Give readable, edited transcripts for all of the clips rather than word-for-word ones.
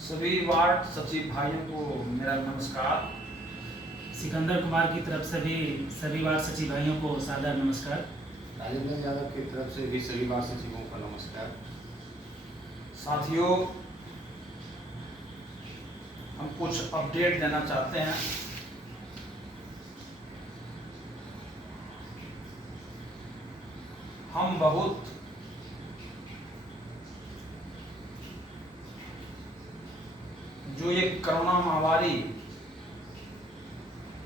सभी वार्ड सचिव भाइयों को मेरा नमस्कार। सिकंदर कुमार की तरफ से भी सभी वार्ड सचिव भाइयों को सादर नमस्कार। राजेंद्र यादव की तरफ से भी सभी वार्ड सचिवों को नमस्कार। साथियों, हम कुछ अपडेट देना चाहते हैं। हम बहुत जो ये कोरोना महामारी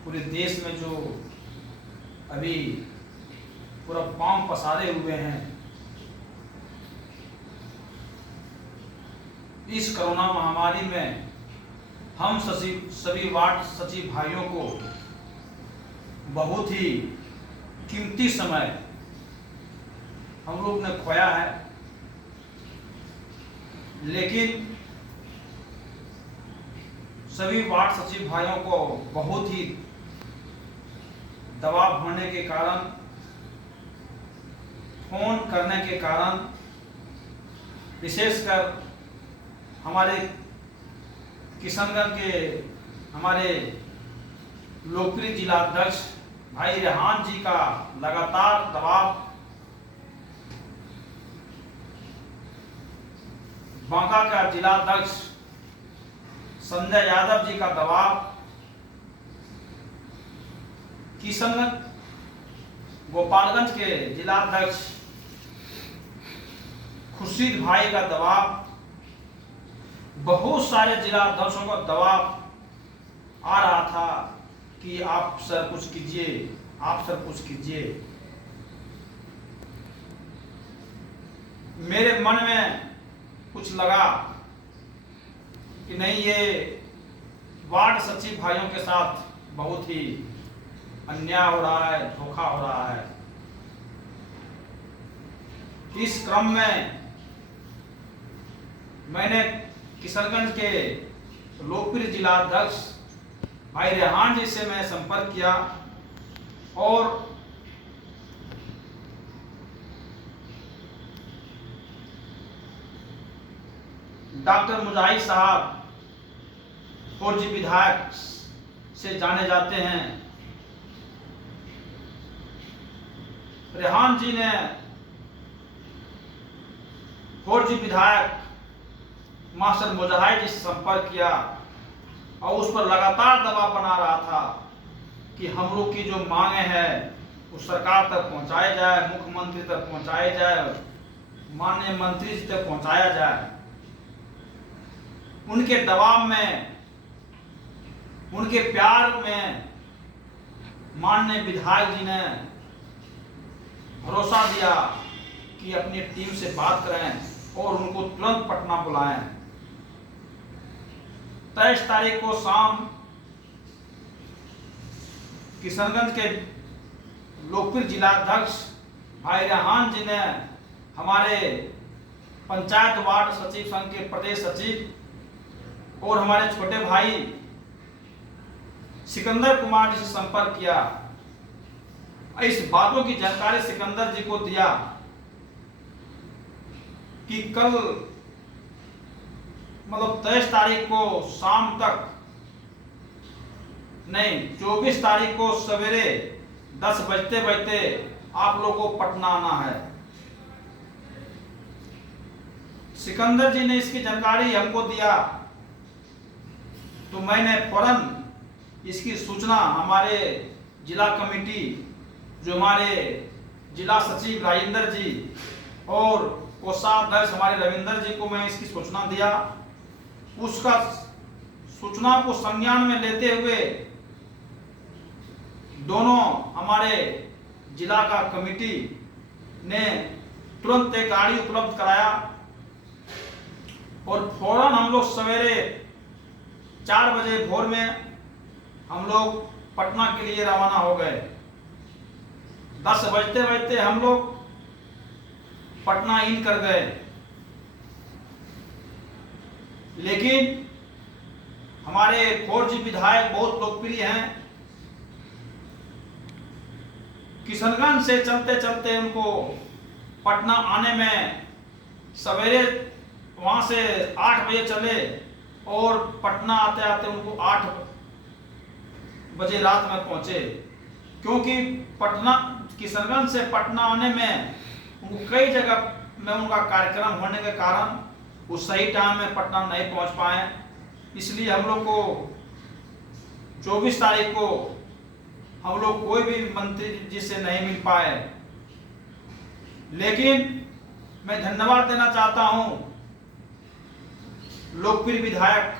पूरे देश में जो अभी पूरा पांव पसारे हुए हैं, इस कोरोना महामारी में हम सभी वार्ड सचिव भाइयों को बहुत ही कीमती समय हम लोग ने खोया है, लेकिन सभी वार्ड सचिव भाइयों को बहुत ही दबाव होने के कारण, फोन करने के कारण, विशेषकर हमारे किशनगंज के हमारे लोकप्रिय जिलाध्यक्ष भाई रेहान जी का लगातार दबाव, बांका का जिलाध्यक्ष संजय यादव जी का दबाव, किशनगंज गोपालगंज के जिलाध्यक्ष खुर्शीद भाई का दबाव, बहुत सारे जिलाध्यक्षों का दबाव आ रहा था कि आप सर कुछ कीजिए, आप सर कुछ कीजिए। मेरे मन में कुछ लगा कि नहीं, ये वार्ड सचिव भाइयों के साथ बहुत ही अन्याय हो रहा है, धोखा हो रहा है। इस क्रम में मैंने किशनगंज के लोकप्रिय जिलाध्यक्ष भाई रेहान जी से मैं संपर्क किया और डॉक्टर मुजाहिद साहब 4G विधायक से जाने जाते हैं। रेहान जी ने 4G विधायक मास्टर मुजाहिद जी से संपर्क किया और उस पर लगातार दबाव बना रहा था कि हम लोग की जो मांगे हैं वो सरकार तक पहुंचाया जाए, मुख्यमंत्री तक पहुंचाया जाए, माननीय मंत्री जी तक पहुंचाया जाए। उनके दबाव में, उनके प्यार में माननीय विधायक जी ने भरोसा दिया कि अपनी टीम से बात करें और उनको तुरंत पटना बुलाएं। 23 तारीख को शाम किशनगंज के लोकप्रिय जिलाध्यक्ष भाई रेहान जी ने हमारे पंचायत वार्ड सचिव संघ के प्रदेश सचिव और हमारे छोटे भाई सिकंदर कुमार जी से संपर्क किया। इस बातों की जानकारी सिकंदर जी को दिया कि कल मतलब 23 तारीख को शाम तक नहीं, 24 तारीख को सवेरे 10 बजते बजते आप लोगों को पटना आना है। सिकंदर जी ने इसकी जानकारी हमको दिया तो मैंने फौरन इसकी सूचना हमारे जिला कमेटी, जो हमारे जिला सचिव राजेंद्र जी और कोषाध्यक्ष हमारे रविंदर जी को मैं इसकी सूचना दिया। उसका सूचना को संज्ञान में लेते हुए दोनों हमारे जिला का कमेटी ने तुरंत एक गाड़ी उपलब्ध कराया और फौरन हम लोग सवेरे 4 बजे भोर में हम लोग पटना के लिए रवाना हो गए। 10 बजते बजते हम लोग पटना इन कर गए, लेकिन हमारे 4G विधायक बहुत लोकप्रिय हैं। किशनगंज से चलते चलते उनको पटना आने में सवेरे वहां से 8 बजे चले और पटना आते आते उनको 8 बजे रात में पहुंचे, क्योंकि पटना किशनगंज से पटना आने में उनको कई जगह में उनका कार्यक्रम होने के कारण वो सही टाइम में पटना नहीं पहुंच पाए। इसलिए हम लोग को 24 तारीख को हम लोग कोई भी मंत्री जी से नहीं मिल पाए। लेकिन मैं धन्यवाद देना चाहता हूं लोकप्रिय विधायक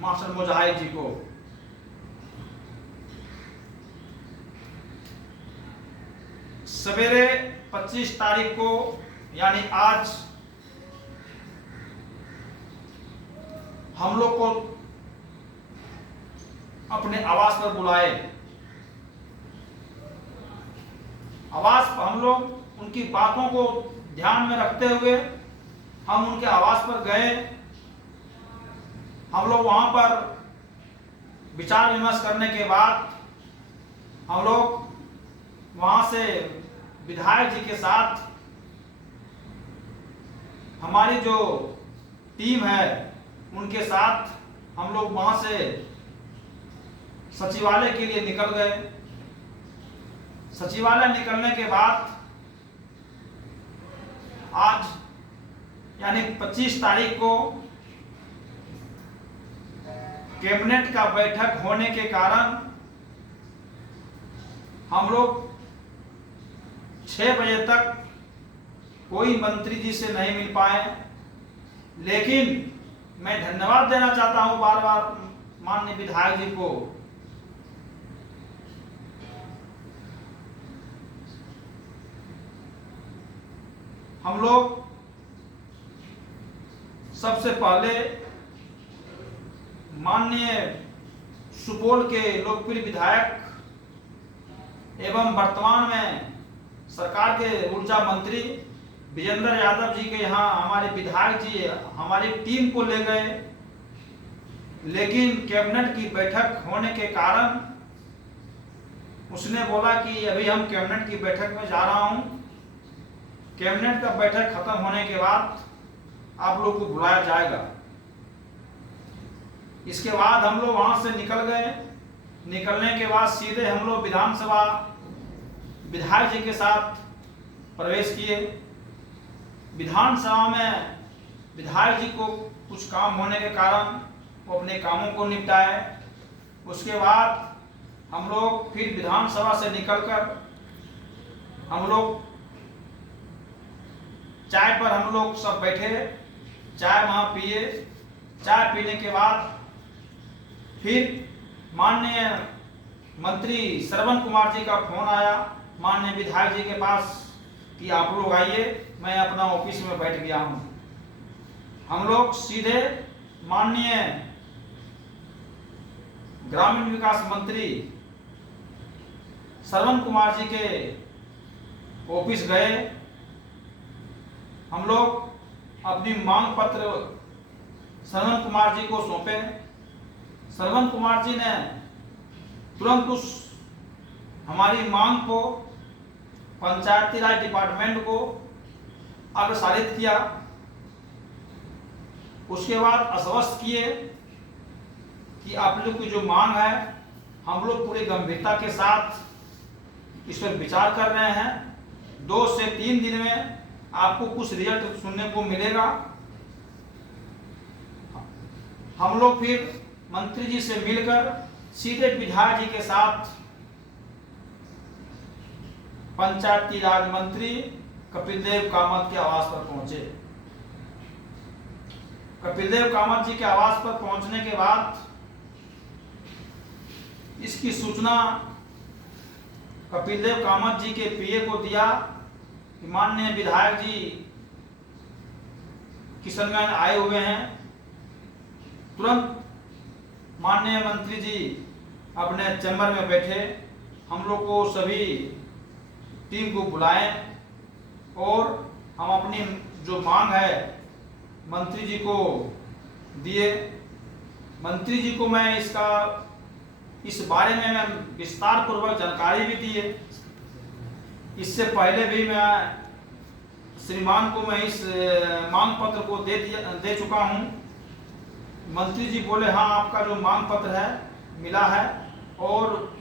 मास्टर मुजाहिद जी को। सवेरे 25 तारीख को यानी आज हम लोग को अपने आवास पर बुलाए। आवास पर हम लोग उनकी बातों को ध्यान में रखते हुए हम उनके आवास पर गए। हम लोग वहां पर विचार विमर्श करने के बाद हम लोग वहां से विधायक जी के साथ हमारी जो टीम है उनके साथ हम लोग वहां से सचिवालय के लिए निकल गए। सचिवालय निकलने के बाद आज यानी 25 तारीख को कैबिनेट का बैठक होने के कारण हम लोग 6 बजे तक कोई मंत्री जी से नहीं मिल पाए। लेकिन मैं धन्यवाद देना चाहता हूं बार बार माननीय विधायक जी को। हम लोग सबसे पहले माननीय सुपौल के लोकप्रिय विधायक एवं वर्तमान में सरकार के ऊर्जा मंत्री विजेंद्र यादव जी के यहाँ हमारे विधायक जी हमारी टीम को ले गए। लेकिन कैबिनेट की बैठक होने के कारण उसने बोला कि अभी हम कैबिनेट की बैठक में जा रहा हूं, कैबिनेट का बैठक खत्म होने के बाद आप लोग को बुलाया जाएगा। इसके बाद हम लोग वहां से निकल गए। निकलने के बाद सीधे हम लोग विधानसभा विधायक जी के साथ प्रवेश किए। विधानसभा में विधायक जी को कुछ काम होने के कारण वो अपने कामों को निपटाए। उसके बाद हम लोग फिर विधानसभा से निकलकर हम लोग चाय पर हम लोग सब बैठे, चाय वहां पिए। चाय पीने के बाद फिर माननीय मंत्री श्रवण कुमार जी का फोन आया माननीय विधायक जी के पास कि आप लोग आइए, मैं अपना ऑफिस में बैठ गया हूं। हम लोग सीधे माननीय ग्रामीण विकास मंत्री श्रवण कुमार जी के ऑफिस गए। हम लोग अपनी मांग पत्र श्रवण कुमार जी को सौंपे। श्रवण कुमार जी ने तुरंत उस हमारी मांग को पंचायती राज डिपार्टमेंट को अग्रसारित किया। उसके बाद आश्वस्त किए कि आप लोग की जो मांग है हम लोग पूरी गंभीरता के साथ इस पर विचार कर रहे हैं। 2 से 3 दिन में आपको कुछ रिजल्ट सुनने को मिलेगा। हम लोग फिर मंत्री जी से मिलकर सीधे विधायक जी के साथ पंचायती राज मंत्री कपिल देव कामत के आवास पर पहुंचे। कपिल देव कामत जी के आवास पर पहुंचने के बाद इसकी सूचना कपिल देव कामत जी के पीए को दिया कि माननीय विधायक जी किशनगंज आए हुए हैं। तुरंत माननीय मंत्री जी अपने चैम्बर में बैठे, हम लोग को सभी टीम को बुलाएं और हम अपनी जो मांग है मंत्री जी को दिए। मंत्री जी को मैं इस बारे में मैं विस्तार पूर्वक जानकारी भी दी है। इससे पहले भी मैं श्रीमान को मैं इस मांग पत्र को दे चुका हूं। मंत्री जी बोले हाँ आपका जो मांग पत्र है मिला है और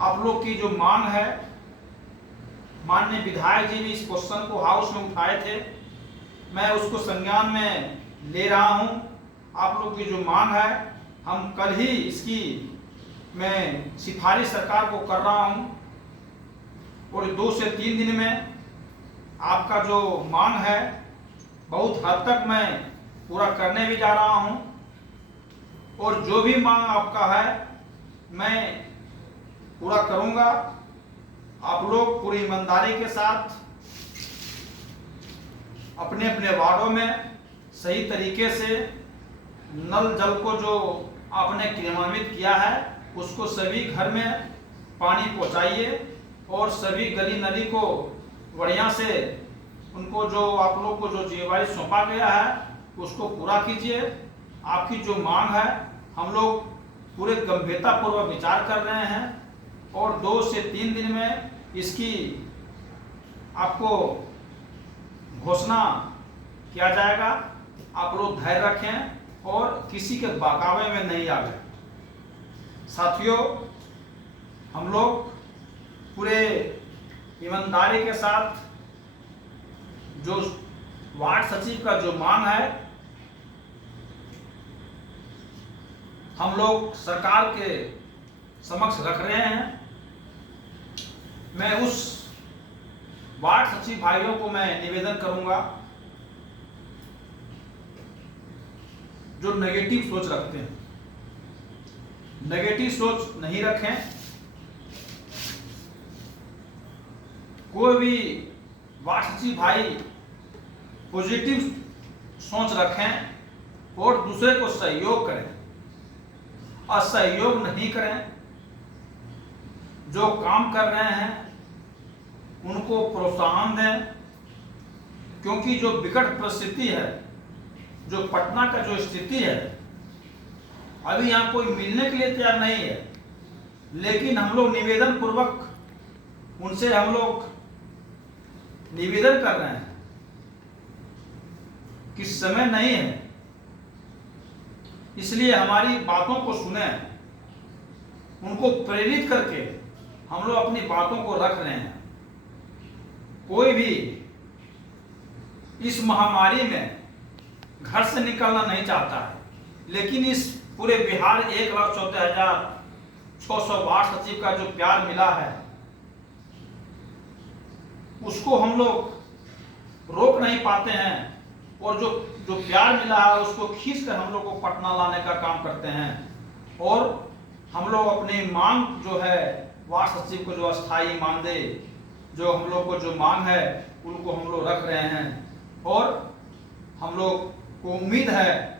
आप लोग की जो मांग है, माननीय विधायक जी ने इस क्वेश्चन को हाउस में उठाए थे, मैं उसको संज्ञान में ले रहा हूं। आप लोग की जो मांग है हम कल ही इसकी मैं सिफारिश सरकार को कर रहा हूं और 2 से 3 दिन में आपका जो मांग है बहुत हद तक मैं पूरा करने भी जा रहा हूं और जो भी मांग आपका है मैं पूरा करूंगा। आप लोग पूरी ईमानदारी के साथ अपने अपने वार्डों में सही तरीके से नल जल को जो आपने क्रियान्वित किया है उसको सभी घर में पानी पहुंचाइए और सभी गली नली को बढ़िया से उनको जो आप लोग को जो जिम्मेवारी सौंपा गया है उसको पूरा कीजिए। आपकी जो मांग है हम लोग पूरे गंभीरतापूर्वक विचार कर रहे हैं और 2 से 3 दिन में इसकी आपको घोषणा किया जाएगा। आप लोग धैर्य रखें और किसी के बहकावे में नहीं आ गए। साथियों, हम लोग पूरे ईमानदारी के साथ जो वार्ड सचिव का जो मांग है हम लोग सरकार के समक्ष रख रहे हैं। मैं उस वार्ड सचिव भाइयों को मैं निवेदन करूंगा जो नेगेटिव सोच रखते हैं, नेगेटिव सोच नहीं रखें। कोई भी वार्ड सचिव भाई पॉजिटिव सोच रखें और दूसरे को सहयोग करें, असहयोग नहीं करें। जो काम कर रहे हैं उनको प्रोत्साहन दें, क्योंकि जो विकट परिस्थिति है, जो पटना का जो स्थिति है, अभी यहाँ कोई मिलने के लिए तैयार नहीं है, लेकिन हम लोग निवेदन पूर्वक उनसे हम लोग निवेदन कर रहे हैं कि समय नहीं है, इसलिए हमारी बातों को सुने, उनको प्रेरित करके हम लोग अपनी बातों को रख रहे हैं। कोई भी इस महामारी में घर से निकलना नहीं चाहता है, लेकिन इस पूरे बिहार 1,14,600 वार्ड सचिव का जो प्यार मिला है उसको हम लोग रोक नहीं पाते हैं और जो प्यार मिला है उसको खींच कर हम लोग को पटना लाने का काम करते हैं। और हम लोग अपनी मांग जो है वार्ड सचिव को जो अस्थायी मानदेय जो हम लोग को जो मांग है उनको हम लोग रख रहे हैं और हम लोग को उम्मीद है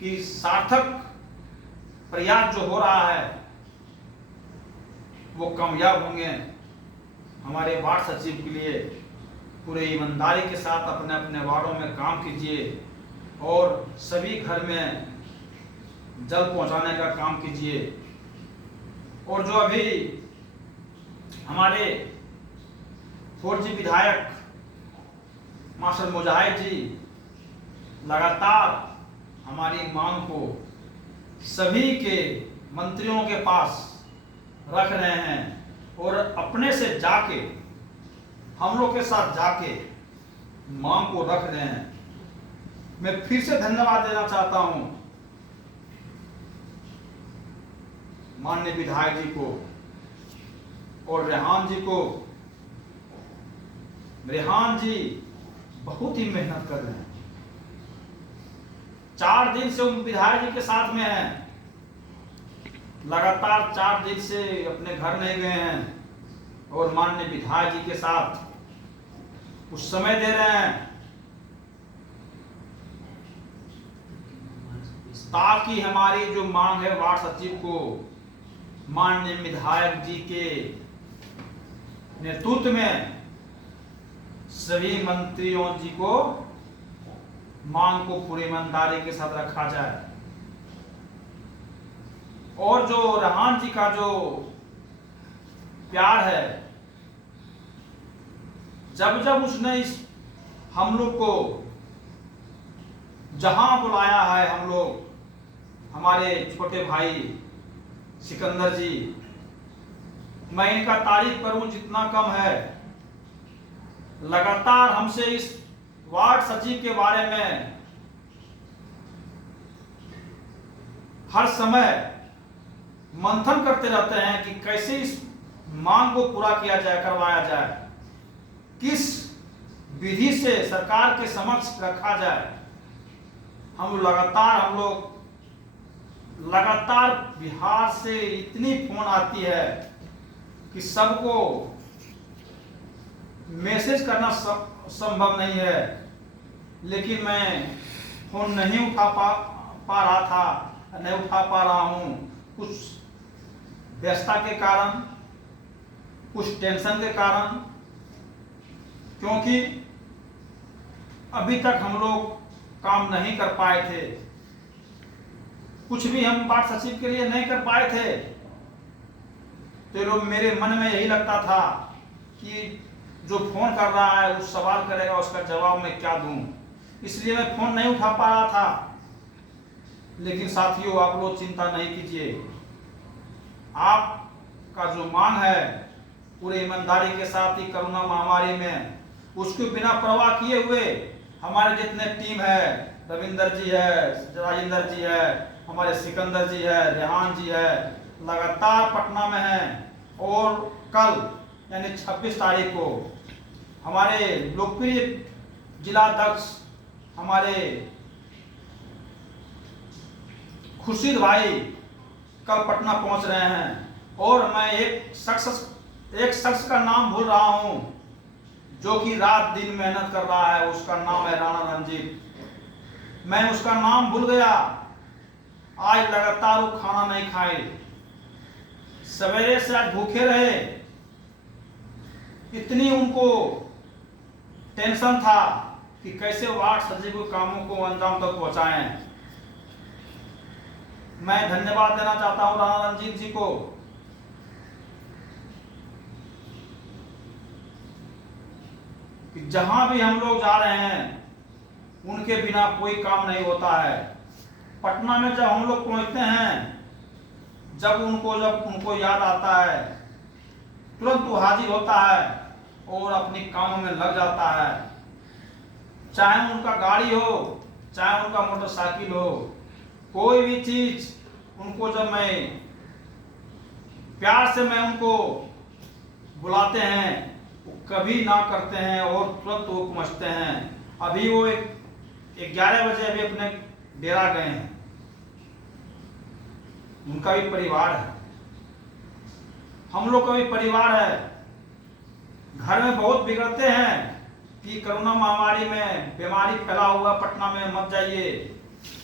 कि सार्थक प्रयास जो हो रहा है वो कामयाब होंगे। हमारे वार्ड सचिव के लिए पूरे ईमानदारी के साथ अपने अपने वार्डों में काम कीजिए और सभी घर में जल पहुंचाने का काम कीजिए। और जो अभी हमारे 4G विधायक मास्टर मुजाहिद जी लगातार हमारी मांग को सभी के मंत्रियों के पास रख रहे हैं और अपने से जाके हम लोग के साथ जाके मांग को रख रहे हैं। मैं फिर से धन्यवाद देना चाहता हूं माननीय विधायक जी को और रेहान जी को। रेहान जी बहुत ही मेहनत कर रहे हैं, 4 दिन से उन विधायक जी के साथ में हैं, लगातार 4 दिन से अपने घर नहीं गए हैं और माननीय विधायक जी के साथ कुछ समय दे रहे हैं ताकि हमारी जो मांग है वार्ड सचिव को माननीय विधायक जी के नेतृत्व में सभी मंत्रियों जी को मांग को पूरी ईमानदारी के साथ रखा जाए। और जो रेहान जी का जो प्यार है, जब जब उसने इस हम लोग को जहां बुलाया है हम लोग, हमारे छोटे भाई सिकंदर जी, मैं इनका तारीफ करूं जितना कम है। लगातार हमसे इस वार्ड सचिव के बारे में हर समय मंथन करते रहते हैं कि कैसे इस मांग को पूरा किया जाए, करवाया जाए, किस विधि से सरकार के समक्ष रखा जाए। हम लोग लगातार बिहार से इतनी फोन आती है कि सबको मैसेज करना संभव नहीं है, लेकिन मैं फोन नहीं उठा पा रहा था, नहीं उठा पा रहा हूँ, कुछ व्यस्तता के कारण, कुछ टेंशन के कारण, क्योंकि अभी तक हम लोग काम नहीं कर पाए थे, कुछ भी हम वार्ड सचिव के लिए नहीं कर पाए थे। तो मेरे मन में यही लगता था कि जो फोन कर रहा है उस सवाल करेगा, उसका जवाब मैं क्या दूं, इसलिए मैं फोन नहीं उठा पा रहा था। लेकिन साथियों, आप लोग चिंता नहीं कीजिए, आपका जो मांग है पूरे ईमानदारी के साथ ही कोरोना महामारी में उसको बिना परवाह किए हुए हमारे जितने टीम है, रविंदर जी है, राजेंद्र जी है, हमारे सिकंदर जी है, रेहान जी है, लगातार पटना में हैं। और कल यानी 26 तारीख को हमारे लोकप्रिय जिलाध्यक्ष हमारे खुर्शीद भाई कल पटना पहुंच रहे हैं। और मैं एक शख्स का नाम भूल रहा हूं जो कि रात दिन मेहनत कर रहा है, उसका नाम है राणा रंजीत। मैं उसका नाम भूल गया। आज लगातार वो खाना नहीं खाए, सवेरे से आज भूखे रहे, इतनी उनको टेंशन था कि कैसे वार्ड सचिव के कामों को अंजाम तक पहुंचाएं। मैं धन्यवाद देना चाहता हूं राणा रंजीत जी को। कि जहां भी हम लोग जा रहे हैं उनके बिना कोई काम नहीं होता है। पटना में जब हम लोग पहुंचते हैं, जब उनको याद आता है, तुरंत वो हाजिर होता है और अपनी कामों में लग जाता है। चाहे उनका गाड़ी हो, चाहे उनका मोटरसाइकिल हो, कोई भी चीज उनको जब मैं प्यार से उनको बुलाते हैं, वो कभी ना करते हैं और तुरंत वो पहुंचते हैं। अभी वो 11 बजे अभी अपने डेरा गए हैं। उनका भी परिवार है, हम लोग का भी परिवार है। घर में बहुत बिगड़ते हैं कि कोरोना महामारी में बीमारी फैला हुआ, पटना में मत जाइए।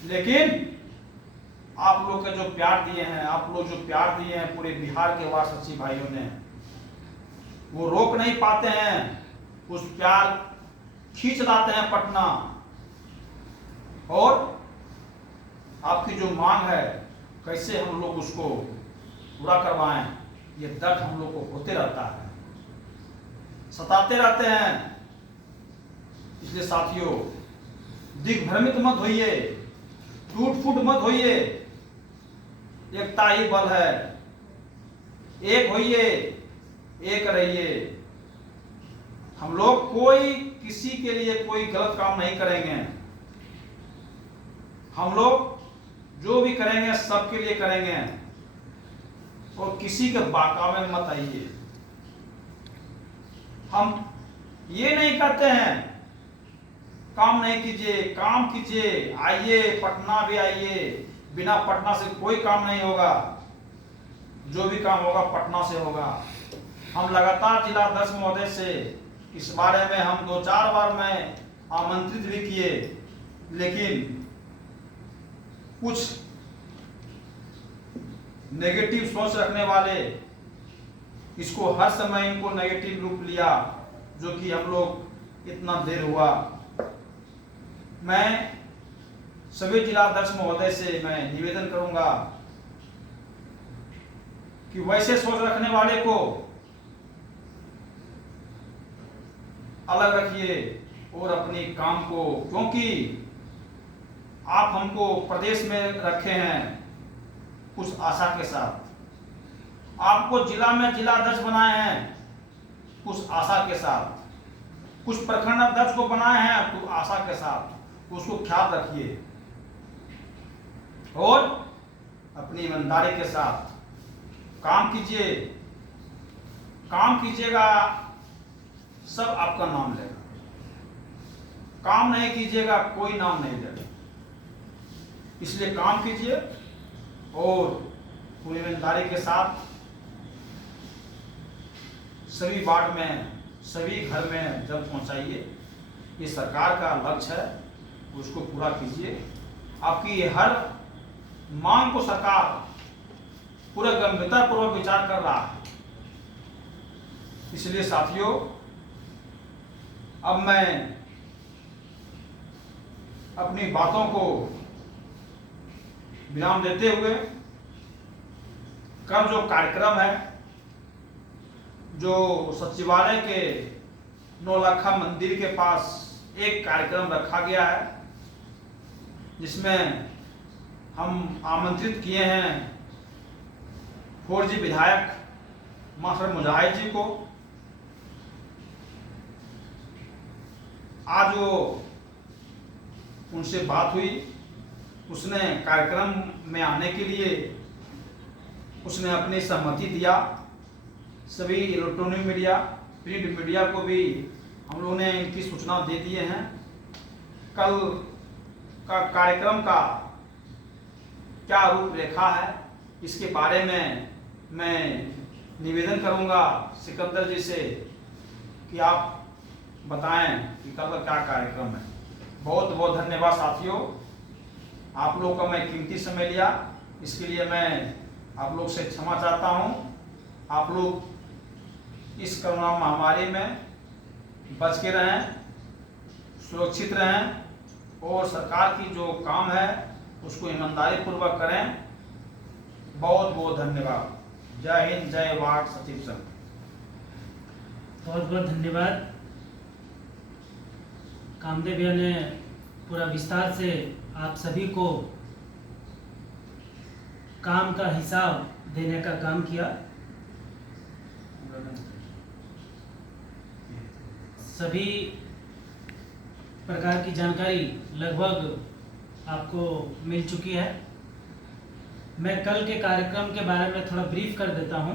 लेकिन आप लोग के जो प्यार दिए हैं, आप लोग जो प्यार दिए हैं पूरे बिहार के वार्ड सचिव भाइयों ने, वो रोक नहीं पाते हैं, उस प्यार खींच लाते हैं पटना। और आपकी जो मांग है कैसे हम लोग उसको पूरा करवाएं, ये दर्द हम लोग को होते रहता है, सताते रहते हैं। इसलिए साथियों, दिग्भ्रमित मत होइए, टूट फूट मत होइए, एकता ही बल है। एक होइए, एक रहिए। हम लोग कोई किसी के लिए कोई गलत काम नहीं करेंगे। हम लोग जो भी करेंगे सबके लिए करेंगे और किसी के बाकावे में मत आइए। हम ये नहीं कहते हैं काम नहीं कीजिए, काम कीजिए, आइए, पटना भी आइए। बिना पटना से कोई काम नहीं होगा, जो भी काम होगा पटना से होगा। हम लगातार जिलाध्यक्ष महोदय से इस बारे में हम 2-4 बार में आमंत्रित भी किए, लेकिन कुछ नेगेटिव सोच रखने वाले इसको हर समय इनको नेगेटिव रूप लिया, जो कि हम लोग इतना देर हुआ। मैं सभी जिलाध्यक्ष महोदय से मैं निवेदन करूंगा कि वैसे सोच रखने वाले को अलग रखिए और अपनी काम को, क्योंकि आप हमको प्रदेश में रखे हैं कुछ आशा के साथ, आपको जिला में जिला अध्यक्ष बनाए हैं कुछ आशा के साथ, कुछ प्रखंड अध्यक्ष को बनाए हैं तो आशा के साथ। उसको ख्याल रखिए और अपनी ईमानदारी के साथ काम कीजिए। काम कीजिएगा, सब आपका नाम लेगा। काम नहीं कीजिएगा, कोई नाम नहीं लेगा। इसलिए काम कीजिए और पूरी ईमानदारी के साथ सभी वार्ड में, सभी घर में जल पहुंचाइए। ये सरकार का लक्ष्य है, उसको पूरा कीजिए। आपकी हर मांग को सरकार पूरा गंभीरतापूर्वक विचार कर रहा है। इसलिए साथियों, अब मैं अपनी बातों को विराम देते हुए कल जो कार्यक्रम है, जो सचिवालय के नौलखा मंदिर के पास एक कार्यक्रम रखा गया है, जिसमें हम आमंत्रित किए हैं 4G विधायक मास्टर मुजाहिद जी को। आज वो उनसे बात हुई, उसने कार्यक्रम में आने के लिए उसने अपनी सहमति दिया। सभी इलेक्ट्रॉनिक मीडिया, प्रिंट मीडिया को भी हम लोगों ने इनकी सूचना दे दिए हैं। कल का कार्यक्रम का क्या रूपरेखा है, इसके बारे में मैं निवेदन करूंगा सिकंदर जी से कि आप बताएं कि कल का क्या कार्यक्रम है। बहुत बहुत धन्यवाद साथियों, आप लोग का मैं कीमती समय लिया, इसके लिए मैं आप लोग से क्षमा चाहता हूं। आप लोग इस कोरोना महामारी में बच के रहें, सुरक्षित रहें और सरकार की जो काम है उसको ईमानदारी पूर्वक करें। बहुत बहुत धन्यवाद। जय हिंद, जय वार्ड सचिव संघ। बहुत बहुत धन्यवाद। कामदेव भैया ने पूरा विस्तार से आप सभी को काम का हिसाब देने का काम किया। सभी प्रकार की जानकारी लगभग आपको मिल चुकी है। मैं कल के कार्यक्रम के बारे में थोड़ा ब्रीफ कर देता हूं।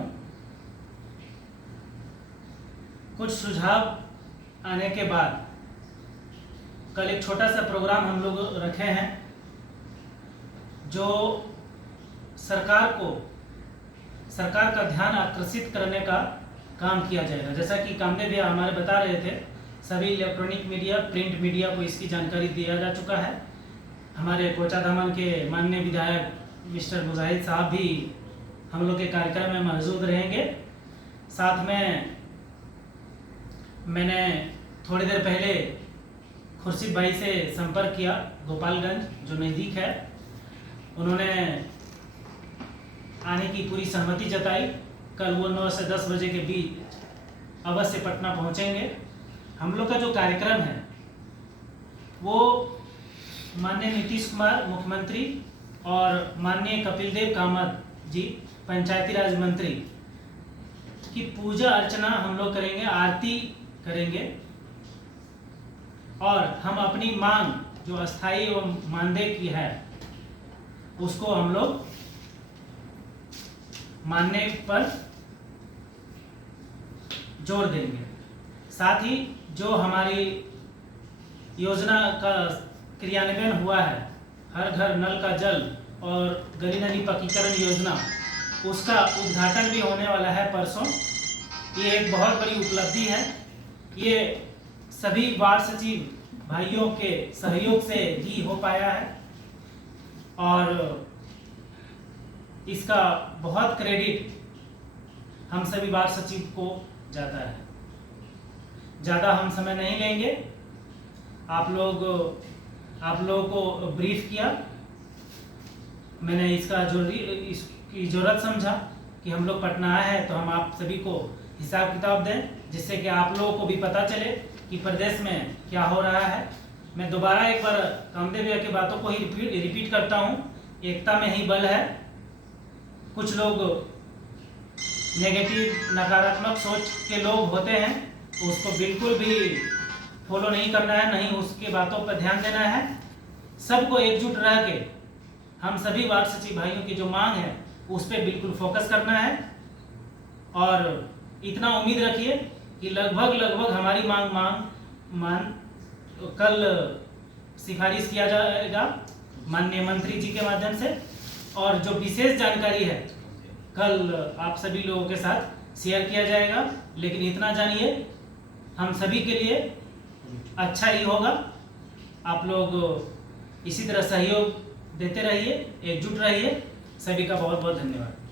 कुछ सुझाव आने के बाद कल एक छोटा सा प्रोग्राम हम लोग रखे हैं, जो सरकार का ध्यान आकर्षित करने का काम किया जाएगा। जैसा कि कामदेव भैया हमारे बता रहे थे, सभी इलेक्ट्रॉनिक मीडिया, प्रिंट मीडिया को इसकी जानकारी दिया जा चुका है। हमारे कोचाधामन के माननीय विधायक मिस्टर मुजाहिद साहब भी हम लोग के कार्यक्रम में मौजूद रहेंगे। साथ में मैंने थोड़ी देर पहले खुर्शीद भाई से संपर्क किया, गोपालगंज जो नज़दीक है। उन्होंने आने की पूरी सहमति जताई। कल वो 9 से 10 बजे के बीच अवश्य पटना पहुंचेंगे। हम लोग का जो कार्यक्रम है वो माननीय नीतीश कुमार मुख्यमंत्री और माननीय कपिल देव कामत जी पंचायती राज मंत्री की पूजा अर्चना हम लोग करेंगे, आरती करेंगे और हम अपनी मांग जो अस्थायी एवं मानदेय की है उसको हम लोग मानने पर जोर देंगे। साथ ही जो हमारी योजना का क्रियान्वयन हुआ है, हर घर नल का जल और गली नली पक्कीकरण योजना, उसका उद्घाटन भी होने वाला है परसों। ये एक बहुत बड़ी उपलब्धि है। ये सभी वार्ड सचिव भाइयों के सहयोग से ही हो पाया है और इसका बहुत क्रेडिट हम सभी वार्ड सचिव को जाता है। ज़्यादा हम समय नहीं लेंगे। आप लोगों को ब्रीफ किया। मैंने इसकी ज़रूरत समझा कि हम लोग पटना आए हैं तो हम आप सभी को हिसाब किताब दें, जिससे कि आप लोगों को भी पता चले कि प्रदेश में क्या हो रहा है मैं दोबारा एक बार कामदेव भैया की बातों को ही रिपीट करता हूँ, एकता में ही बल है। कुछ लोग नेगेटिव नकारात्मक सोच के लोग होते हैं, उसको बिल्कुल भी फॉलो नहीं करना है, नहीं उसके बातों पर ध्यान देना है। सबको एकजुट रह के हम सभी वार्ड सचिव भाइयों की जो मांग है उस पर बिल्कुल फोकस करना है। और इतना उम्मीद रखिए कि लगभग हमारी मांग कल सिफारिश किया जाएगा माननीय मंत्री जी के माध्यम से, और जो विशेष जानकारी है कल आप सभी लोगों के साथ शेयर किया जाएगा। लेकिन इतना जानिए, हम सभी के लिए अच्छा ही होगा। आप लोग इसी तरह सहयोग देते रहिए, एकजुट रहिए। सभी का बहुत बहुत धन्यवाद।